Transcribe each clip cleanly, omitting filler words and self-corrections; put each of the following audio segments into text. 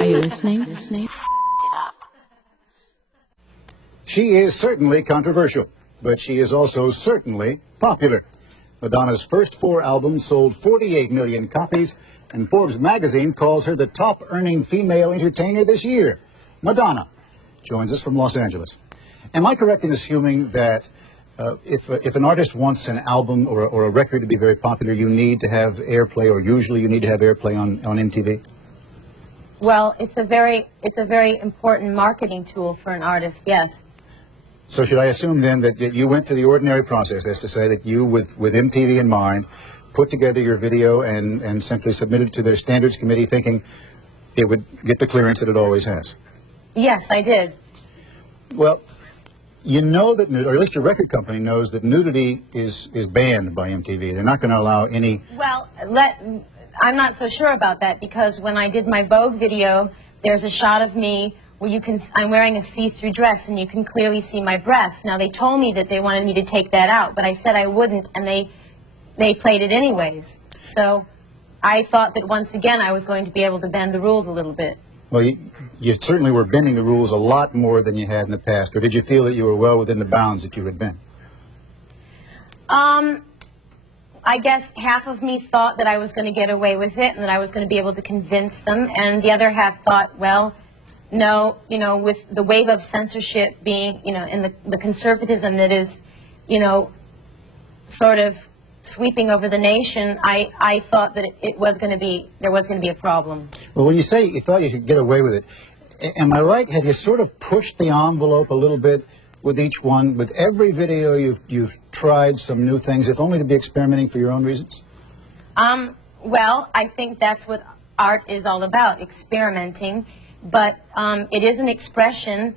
Are you listening? She is certainly controversial, but she is also certainly popular. Madonna's first 4 albums sold 48 million copies, and Forbes magazine calls her the top-earning female entertainer this year. Madonna joins us from Los Angeles. Am I correct in assuming that if an artist wants an album or a record to be very popular, you need to have airplay, or usually you need to have airplay on MTV? Well, it's a very important marketing tool for an artist, yes. So should I assume then that you went through the ordinary process, as to say that you, with MTV in mind, put together your video and simply submitted it to their standards committee thinking it would get the clearance that it always has? Yes, I did. Well, you know that, or at least your record company knows that nudity is banned by MTV. They're not going to allow any... Well, I'm not so sure about that, because when I did my Vogue video, there's a shot of me where I'm wearing a see-through dress and you can clearly see my breasts. Now, they told me that they wanted me to take that out, but I said I wouldn't, and they played it anyways. So I thought that once again I was going to be able to bend the rules a little bit. Well, you certainly were bending the rules a lot more than you had in the past, or did you feel that you were well within the bounds that you had been? I guess half of me thought that I was going to get away with it and that I was going to be able to convince them, and the other half thought, well, no, with the wave of censorship being, and the conservatism that is, sort of sweeping over the nation, I thought that there was going to be a problem. Well, when you say you thought you could get away with it, am I right? Have you sort of pushed the envelope a little bit with each one? With every video you've tried some new things, if only to be experimenting for your own reasons? Well, I think that's what art is all about, experimenting. But it is an expression.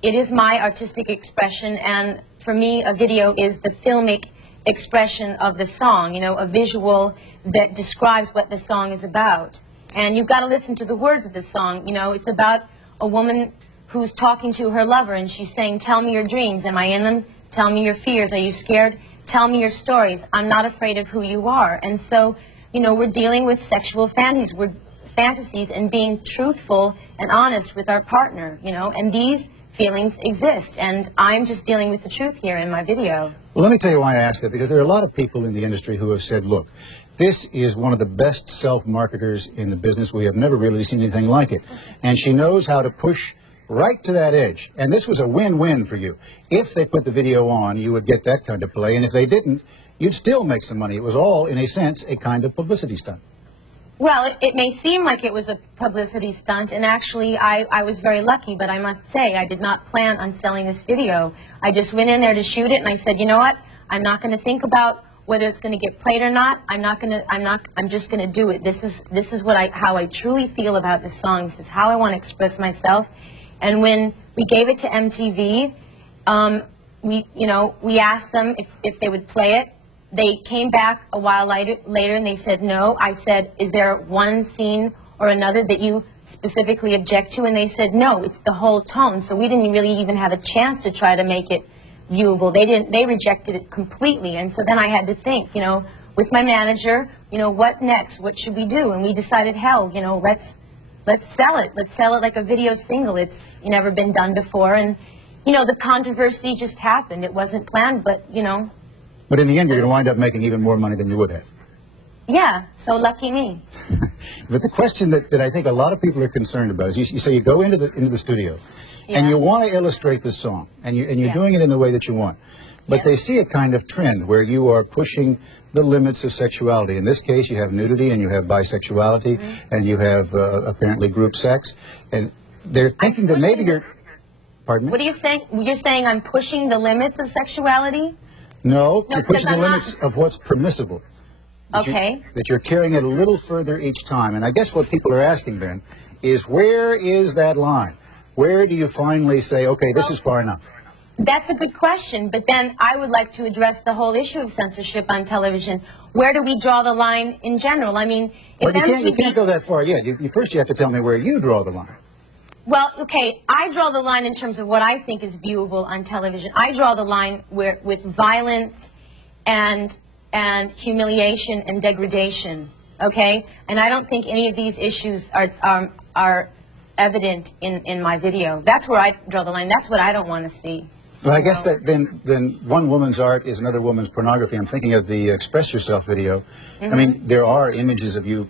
It is my artistic expression, and for me, a video is the filmic expression of the song, a visual that describes what the song is about. And you've got to listen to the words of the song. It's about a woman who's talking to her lover, and she's saying, tell me your dreams. Am I in them? Tell me your fears. Are you scared? Tell me your stories. I'm not afraid of who you are. And so, we're dealing with sexual fantasies and being truthful and honest with our partner, and these feelings exist, and I'm just dealing with the truth here in my video. Well, let me tell you why I asked that, because there are a lot of people in the industry who have said, look, this is one of the best self-marketers in the business. We have never really seen anything like it. And she knows how to push right to that edge. And this was a win-win for you. If they put the video on, you would get that kind of play, and if they didn't, you'd still make some money. It was all, in a sense, a kind of publicity stunt. Well, it may seem like it was a publicity stunt, and actually I was very lucky, but I must say I did not plan on selling this video. I just went in there to shoot it, and I said, you know what, I'm not going to think about whether it's going to get played or not. I'm just going to do it. This is how I truly feel about this song. This is how I want to express myself. And when we gave it to MTV, we asked them if they would play it. They came back a while later and they said no. I said, is there one scene or another that you specifically object to? And they said no, it's the whole tone. So we didn't really even have a chance to try to make it viewable. They rejected it completely. And so then I had to think, with my manager, what next? What should we do? And we decided, hell, let's sell it. Let's sell it like a video single. It's never been done before. And, the controversy just happened. It wasn't planned, but, But in the end, you're going to wind up making even more money than you would have. Yeah, so lucky me. But the question that I think a lot of people are concerned about is you say you go into the studio, and you want to illustrate this song, and you're doing it in the way that you want. But they see a kind of trend where you are pushing the limits of sexuality. In this case, you have nudity, and you have bisexuality, and you have apparently group sex. And they're thinking that maybe you're... Pardon me? What are you saying? You're saying I'm pushing the limits of sexuality? No, you're pushing the limits of what's permissible. Okay. That you're carrying it a little further each time. And I guess what people are asking then is, where is that line? Where do you finally say, okay, this is far enough? That's a good question, but then I would like to address the whole issue of censorship on television. Where do we draw the line in general? I mean, if you can't go that far yet. First you have to tell me where you draw the line. Well, okay, I draw the line in terms of what I think is viewable on television. I draw the line with violence and humiliation and degradation. okay? And I don't think any of these issues are evident in my video. That's where I draw the line. That's what I don't want to see. Well, I guess that then one woman's art is another woman's pornography. I'm thinking of the Express Yourself video. I mean, there are images of you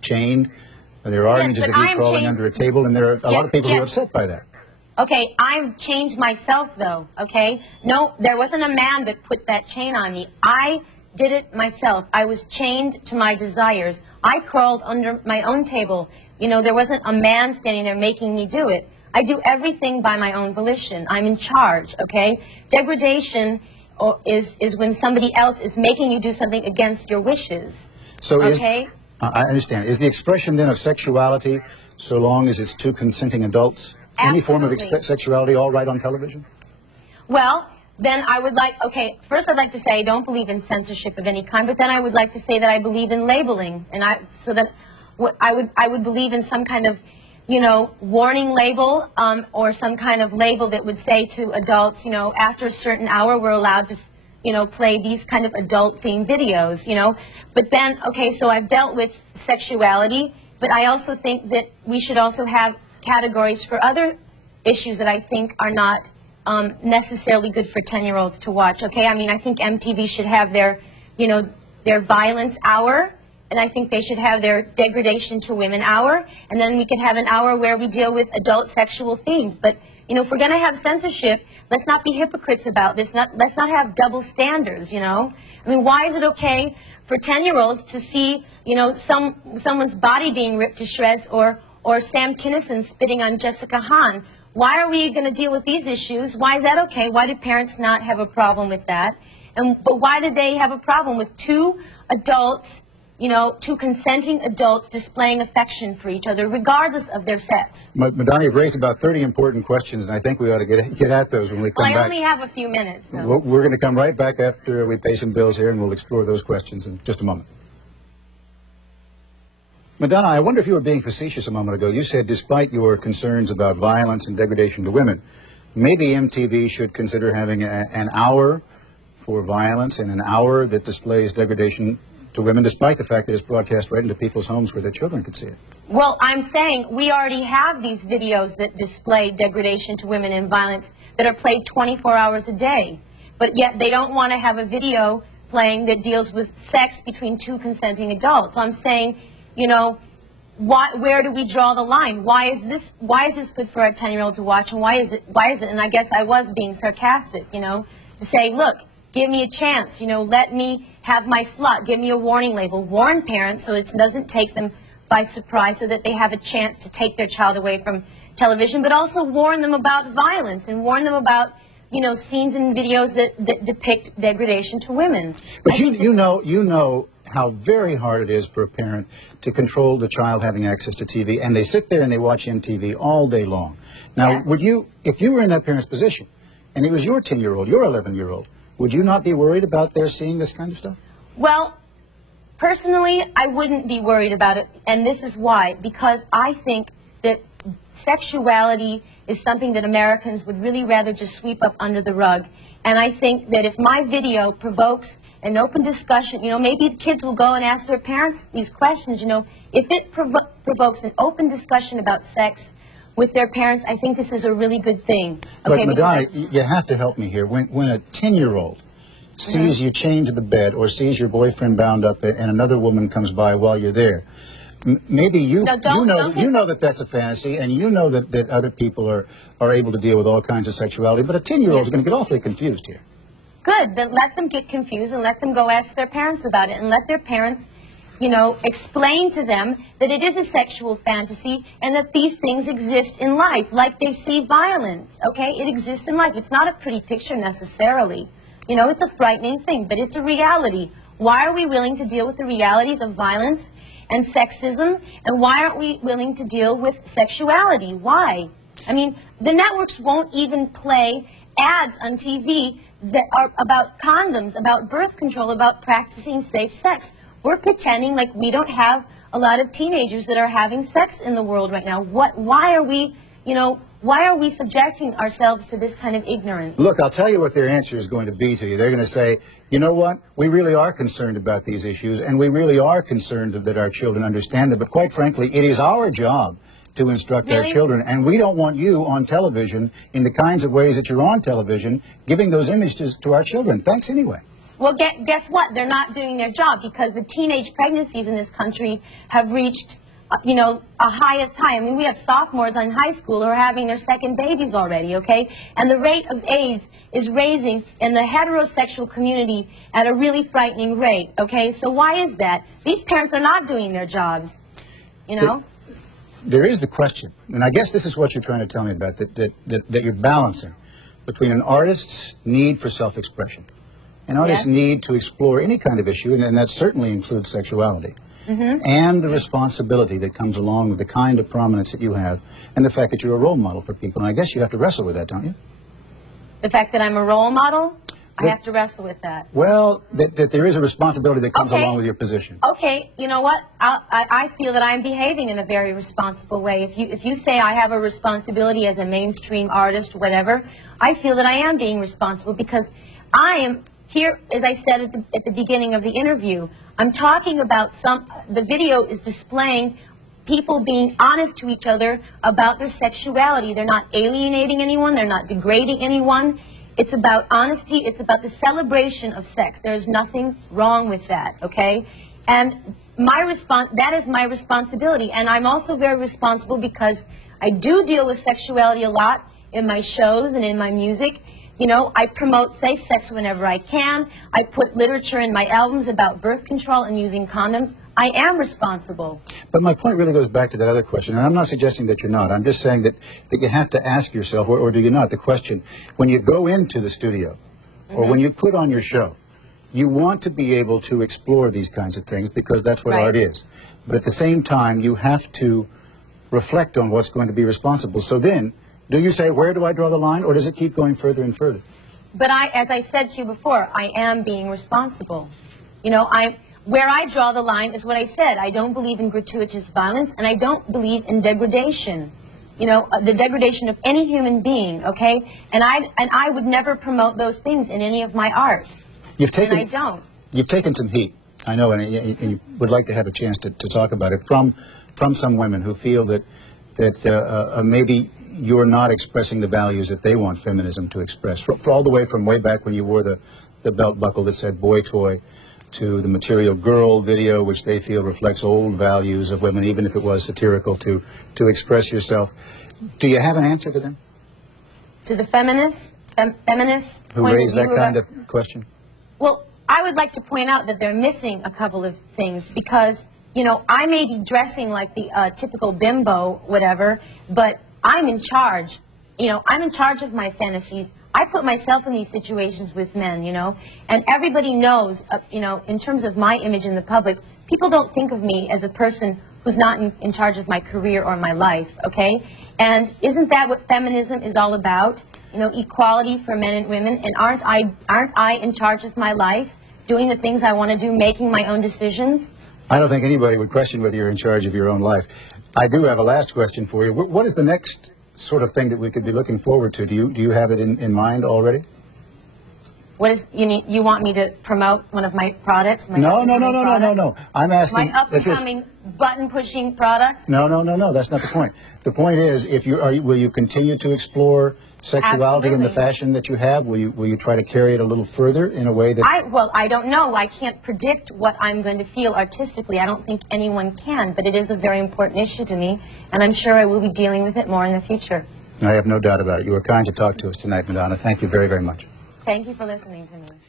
chained, and there are images of you crawling under a table, and there are a lot of people who are upset by that. Okay, I've changed myself, though, okay? No, there wasn't a man that put that chain on me. I did it myself. I was chained to my desires. I crawled under my own table. You know, there wasn't a man standing there making me do it. I do everything by my own volition. I'm in charge, okay? Degradation is when somebody else is making you do something against your wishes. So okay? I understand. Is the expression then of sexuality, so long as it's two consenting adults, any form of sexuality, all right on television? Well, then I would like, okay, first I'd like to say I don't believe in censorship of any kind, but then I would like to say that I believe in labeling, and I would believe in some kind of, you know, warning label, or some kind of label that would say to adults, you know, after a certain hour we're allowed to, you know, play these kind of adult-themed videos, you know. But then, okay, so I've dealt with sexuality, but I also think that we should also have categories for other issues that I think are not necessarily good for 10-year-olds to watch, okay? I mean, I think MTV should have their, you know, their violence hour, and I think they should have their degradation to women hour, and then we could have an hour where we deal with adult sexual themes. But, you know, if we're going to have censorship, let's not be hypocrites about this. Let's not have double standards, you know? I mean, why is it okay for 10-year-olds to see, you know, someone's body being ripped to shreds, or Sam Kinison spitting on Jessica Hahn? Why are we going to deal with these issues? Why is that okay? Why do parents not have a problem with that? But why do they have a problem with two adults, you know, two consenting adults displaying affection for each other, regardless of their sex? Madonna, you've raised about 30 important questions, and I think we ought to get at those when we come back. Well, I only have a few minutes. So. We're going to come right back after we pay some bills here, and we'll explore those questions in just a moment. Madonna, I wonder if you were being facetious a moment ago. You said, despite your concerns about violence and degradation to women, maybe MTV should consider having an hour for violence and an hour that displays degradation to women, despite the fact that it's broadcast right into people's homes where their children could see it. Well, I'm saying we already have these videos that display degradation to women and violence that are played 24 hours a day. But yet they don't want to have a video playing that deals with sex between two consenting adults. So I'm saying, you know, where do we draw the line? Why is this good for a 10-year-old to watch, and why is it? And I guess I was being sarcastic, you know, to say, look, give me a chance, you know, let me have my slot, give me a warning label, warn parents so it doesn't take them by surprise, so that they have a chance to take their child away from television, but also warn them about violence and warn them about, you know, scenes and videos that depict degradation to women. But you know how very hard it is for a parent to control the child having access to TV, and they sit there and they watch MTV all day long. Now, yes. Would you, if you were in that parent's position, and it was your 10-year-old, your 11-year-old, would you not be worried about their seeing this kind of stuff? Well, personally, I wouldn't be worried about it, and this is why. Because I think that sexuality is something that Americans would really rather just sweep up under the rug. And I think that if my video provokes an open discussion, you know, maybe the kids will go and ask their parents these questions, you know. If it provokes an open discussion about sex with their parents, I think this is a really good thing. Okay, but Madonna, you have to help me here. When a 10-year-old sees you chained to the bed, or sees your boyfriend bound up and another woman comes by while you're there, maybe you know that that's a fantasy, and you know that other people are able to deal with all kinds of sexuality, but a 10-year-old is going to get awfully confused here. Good, then let them get confused and let them go ask their parents about it, and let their parents, you know, explain to them that it is a sexual fantasy and that these things exist in life, like they see violence, okay? It exists in life. It's not a pretty picture necessarily. You know, it's a frightening thing, but it's a reality. Why are we willing to deal with the realities of violence and sexism, and why aren't we willing to deal with sexuality? Why? I mean, the networks won't even play ads on TV that are about condoms, about birth control, about practicing safe sex. We're pretending like we don't have a lot of teenagers that are having sex in the world right now. Why are we, you know, Why are we subjecting ourselves to this kind of ignorance? Look, I'll tell you what their answer is going to be to you. They're going to say, you know what, we really are concerned about these issues, and we really are concerned that our children understand them, but quite frankly, it is our job to instruct our children, and we don't want you on television in the kinds of ways that you're on television, giving those images to our children. Thanks anyway. Well, guess what? They're not doing their job, because the teenage pregnancies in this country have reached a highest high. I mean, we have sophomores in high school who are having their second babies already, okay? And the rate of AIDS is raising in the heterosexual community at a really frightening rate, okay? So why is that? These parents are not doing their jobs, you know? There is the question, and I guess this is what you're trying to tell me about, that you're balancing between an artist's need for self-expression, an artist's need to explore any kind of issue, and that certainly includes sexuality. And the responsibility that comes along with the kind of prominence that you have, and the fact that you're a role model for people. And I guess you have to wrestle with that, don't you? The fact that I'm a role model? I have to wrestle with that. Well, that there is a responsibility that comes along with your position. Okay, you know what? I feel that I'm behaving in a very responsible way. If you say I have a responsibility as a mainstream artist, whatever, I feel that I am being responsible, because I am here, as I said at the beginning of the interview, I'm talking about the video is displaying people being honest to each other about their sexuality. They're not alienating anyone. They're not degrading anyone. It's about honesty. It's about the celebration of sex. There's nothing wrong with that, okay? And that is my responsibility. And I'm also very responsible because I do deal with sexuality a lot in my shows and in my music. You know, I promote safe sex whenever I can. I put literature in my albums about birth control and using condoms. I am responsible. But my point really goes back to that other question, and I'm not suggesting that you're not. I'm just saying that you have to ask yourself, or do you not, the question, when you go into the studio, or when you put on your show, you want to be able to explore these kinds of things, because that's what art is. But at the same time, you have to reflect on what's going to be responsible. So then, do you say, where do I draw the line, or does it keep going further and further? But as I said to you before, I am being responsible. You know, where I draw the line is what I said. I don't believe in gratuitous violence, and I don't believe in degradation. You know, the degradation of any human being, okay? And I would never promote those things in any of my art. And I don't. You've taken some heat, I know, and you would like to have a chance to talk about it, from some women who feel that maybe you're not expressing the values that they want feminism to express. For all the way from way back when you wore the belt buckle that said boy toy, to the Material Girl video, which they feel reflects old values of women, even if it was satirical, to express yourself. Do you have an answer to them? To the feminists who raise that kind of question? Well, I would like to point out that they're missing a couple of things, because, you know, I may be dressing like the typical bimbo, whatever, but I'm in charge. You know, I'm in charge of my fantasies. I put myself in these situations with men, you know, and everybody knows, you know, in terms of my image in the public, people don't think of me as a person who's not in charge of my career or my life, okay? And isn't that what feminism is all about? You know, equality for men and women. And aren't I in charge of my life, doing the things I want to do, making my own decisions? I don't think anybody would question whether you're in charge of your own life. I do have a last question for you. What is the next sort of thing that we could be looking forward to? Do you have it in mind already? What is you want me to promote one of my products? No. I'm asking. My up-and-coming button-pushing products? No. That's not the point. The point is, will you continue to explore sexuality in the fashion that you have? Will you try to carry it a little further in a way that... Well, I don't know. I can't predict what I'm going to feel artistically. I don't think anyone can, but it is a very important issue to me, and I'm sure I will be dealing with it more in the future. I have no doubt about it. You were kind to talk to us tonight, Madonna. Thank you very, very much. Thank you for listening to me.